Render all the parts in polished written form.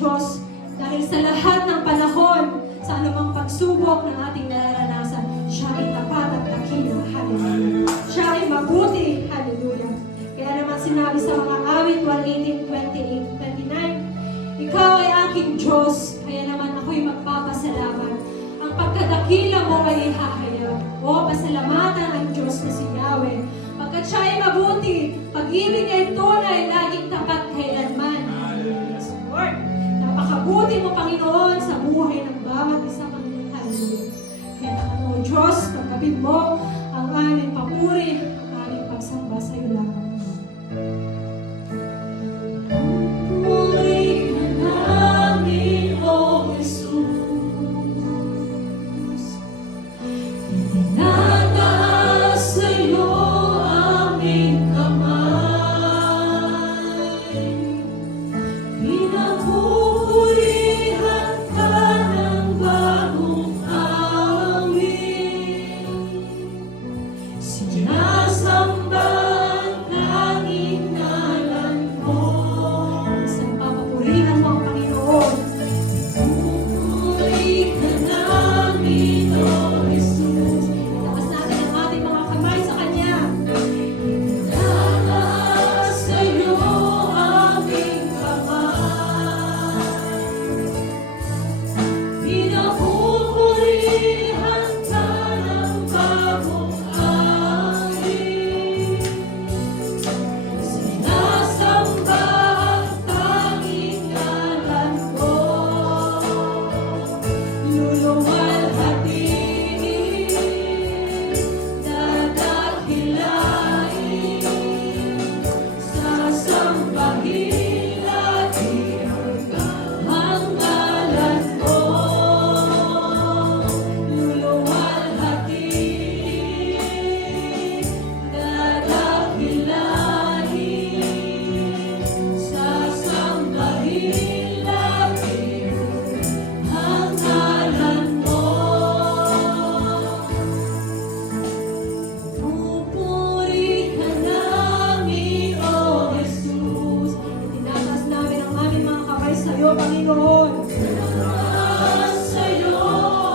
Diyos. Dahil sa lahat ng panahon, sa anumang pagsubok ng ating nararanasan, siya ay tapat at dakila. Hallelujah. Siya ay mabuti. Hallelujah. Kaya naman sinabi sa mga awit 118:28-29, ikaw ay aking Diyos, kaya naman ako'y magpapasalamat. Ang pagkadakila mo ay ihahayag. O pasalamatan ang Diyos na si Yahweh. Pagkat siya ay mabuti, pag-ibig ay tunay, laging tapat kailanman. Yes, Lord. Napakabuti mo, Panginoon, sa buhay ng bawat isa, Panginoon. Hallelujah. Kaya naman, O Diyos, pagkabid mo ang aming papuri, ang aming pagsamba sa iyo lamang. Puri ka namin, O Jesus. Itinataas sa iyo aming kamay. Pinapupurihan ka ng bagong awit. Sinasamba ang tanging ngalan mo. Isang papapurihan mo ang Panginoon. Pupuri ka namin, O Jesus. Itaas natin ang ating mga kamay sa Kanya. Itataas sa iyo aming kamay. Pinapupurihan ka ng bagong awit. Sinasamba ang tanging ngalan mo. Luluwalhatiin, dadakilain, sasambahin natin ang ngalan mo. Luluwalhatiin, dadakilain, sasambahin natin ang ngalan mo. Pupuri ka namin, O Jesus. Itinatas namin ang aming mga kamay sa iyo, Panginoon. Itinatas sa iyo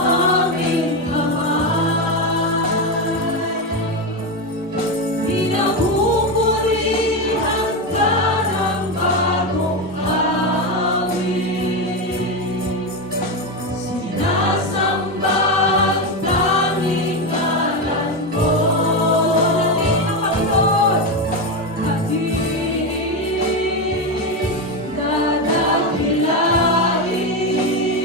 aming kamay. Pinapupurihan ka ng bagong awit. Sinasamba ang tanging ngalan mo. Hatiin, dadakilain,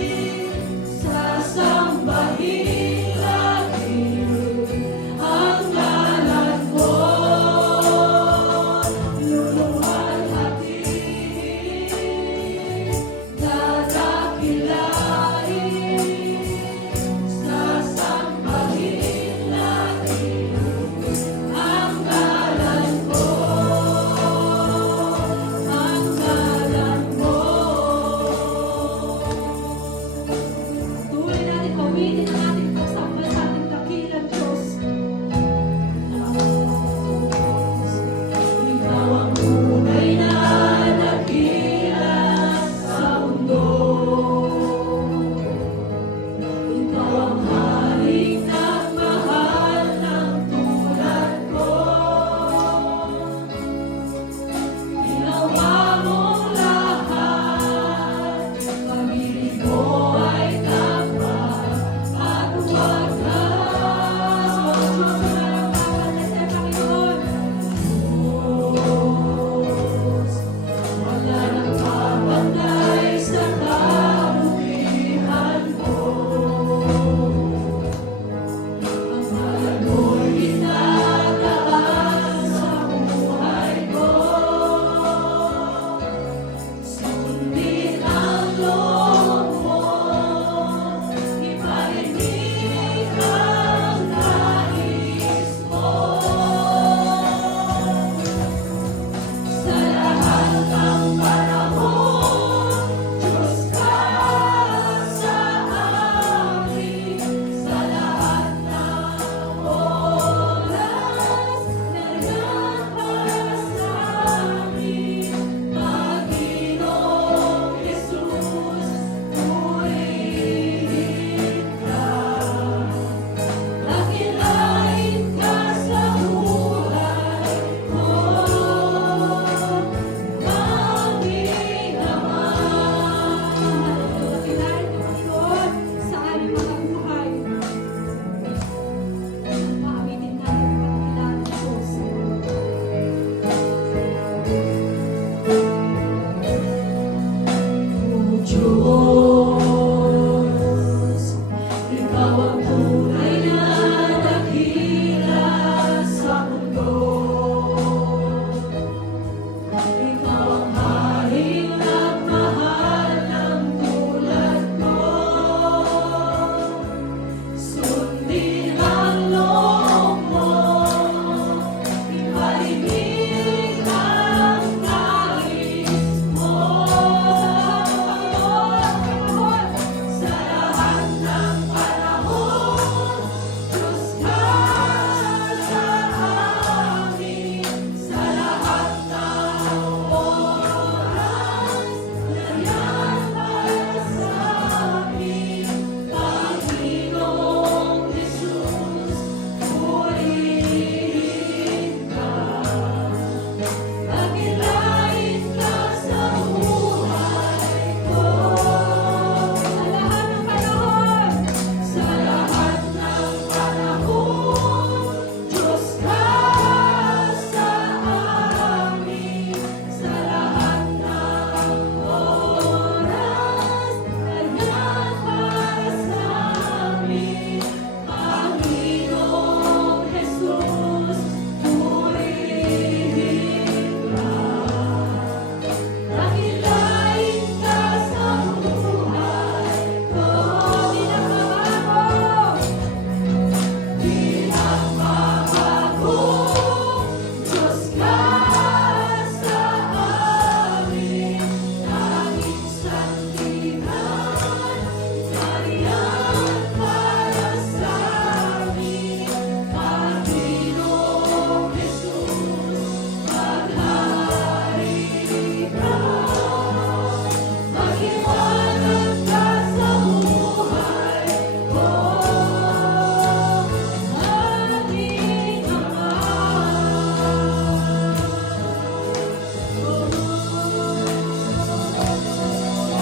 Diyos.